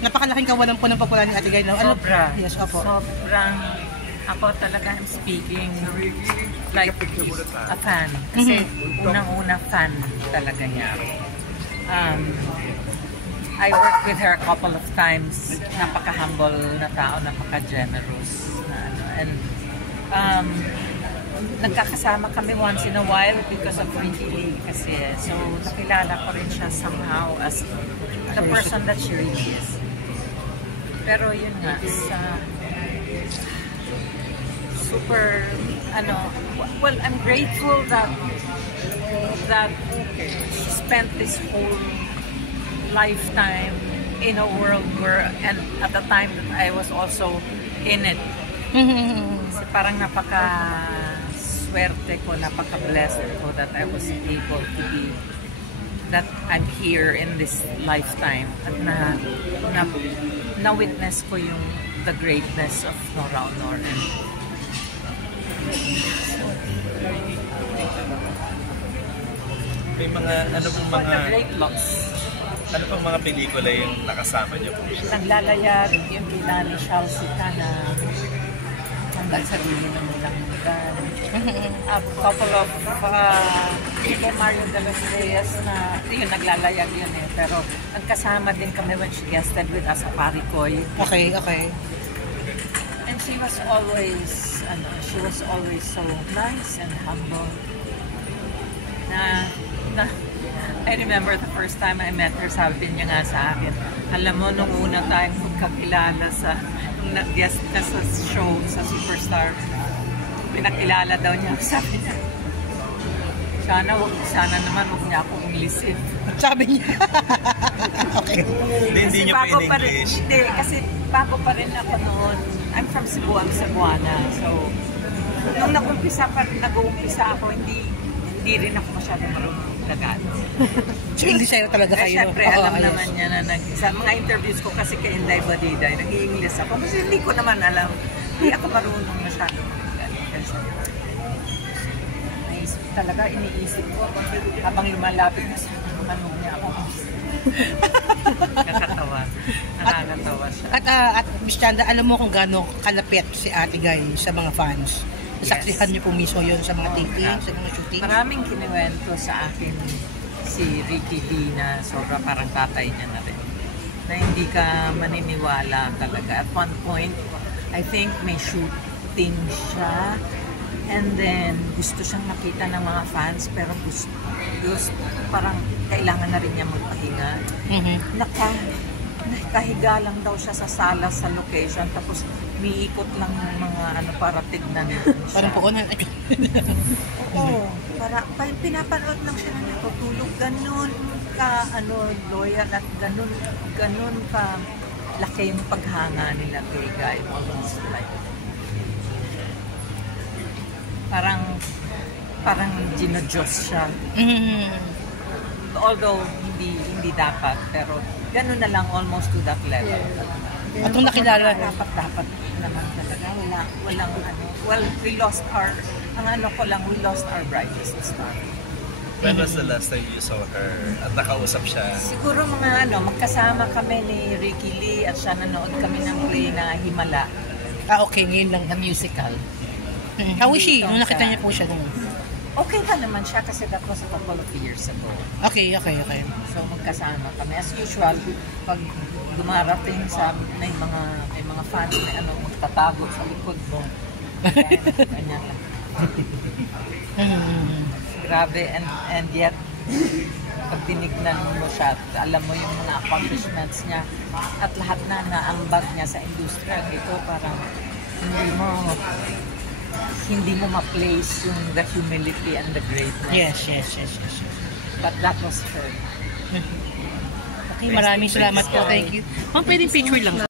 Napakalaking kawalan po ng popular ni Ate Guy. No? Ano? Sobra. Yes, opo. Sobrang, ako talaga I'm speaking like a fan. Kasi unang-una fan talaga niya. I worked with her a couple of times. Napaka-humble na tao, napaka-generous. And nagkakasama kami once in a while because of Ricky Lee kasi. So, nakilala ko rin siya somehow as the person that she really is. Pero yun nga, super, well, I'm grateful that she spent this whole lifetime in a world where, and at the time that I was also in it. Kasi parang napaka-swerte ko, napaka-blessed ko that I was able to be, that I'm here in this lifetime at na-witness ko yung the greatness of Nora Aunor. May mga, ano pong mga... great loss. Ano pang mga pelikula yung nakasama niyo po siya? Naglalayag yung bila ni Shalsita na hanggang sa dulo ng mulang-mulan. A couple of people, Mario de los Reyes na yun, naglalayag yun eh. Pero nagkasama din kami when she guested with us sa Paricoy. Okay, okay. And she was always so nice and humble. I remember the first time I met her, sabi niya nga sa akin, alam mo, nung una tayong magkakilala nung nag-guest ka sa show, sa Superstar, pinakilala daw niya, sabi niya, sana naman huwag niya akong Englishin. Sabi niya. Okay. Hindi niyo pa in English. Hindi, kasi bago pa rin ako noon. I'm from Cebu, I'm Cebuana. So, nung nag-umpisa ako, hindi rin ako masyadong marunong Tagalog. So, Englishero talaga kayo? Siyempre, alam naman niya na sa mga interviews ko kasi kay Inday Badiday, nag-i-English ako. Kasi hindi ko naman alam. Hindi ako marunong masyadong Tagalog. Talaga iniisip ko habang lumalapit na sa manong niya ako. Nakakatawa siya. At Miss Chanda, alam mo kung gaano kalapit si Ate Guy sa mga fans? Nasaksihan niyo po mismo yun sa mga taping, sa mga shooting? Maraming kiniwento sa akin si Ricky Lee na sobra parang tatay niya na rin. Na hindi ka maniniwala talaga. At one point, I think may shooting siya. And then, gusto siyang nakita ng mga fans, pero gusto parang kailangan na rin niya magpahinga. Nakahiga lang daw siya sa sala sa location, tapos umiikot lang yung mga para tignan siya. Parang puunan. Oo. Parang pinapanood lang siya na natutulog. Ganun ka, loyal at ganun ka laki yung paghanga nila kay Guy. Almost like parang ginodiyos siya. Although hindi dapat, pero ganun na lang, almost to that level. At kung nakilala dapat naman talaga, walang well, we lost our brightest star. When was the last time you saw her at nakausap siya? Siguro mga magkasama kami ni Ricky Lee at siya nanood kami ng play na Himala. Okay, ngayon lang. Na musical. How is she? Nung nakita niya po siya doon? Okay pa naman siya kasi that was a couple of years ago. Okay. So magkasama kami. As usual, pag dumarating may mga fans na magtatago sa likod mo. Ganyan lang. Grabe, and yet pag tinignan mo siya, alam mo yung mga accomplishments niya at lahat na naambag niya sa industriya ito, parang hindi mo ma-place yung the humility and the greatness. Yes. But that was her. Okay, maraming salamat po. Thank you. Ma'am, pwedeng picture lang.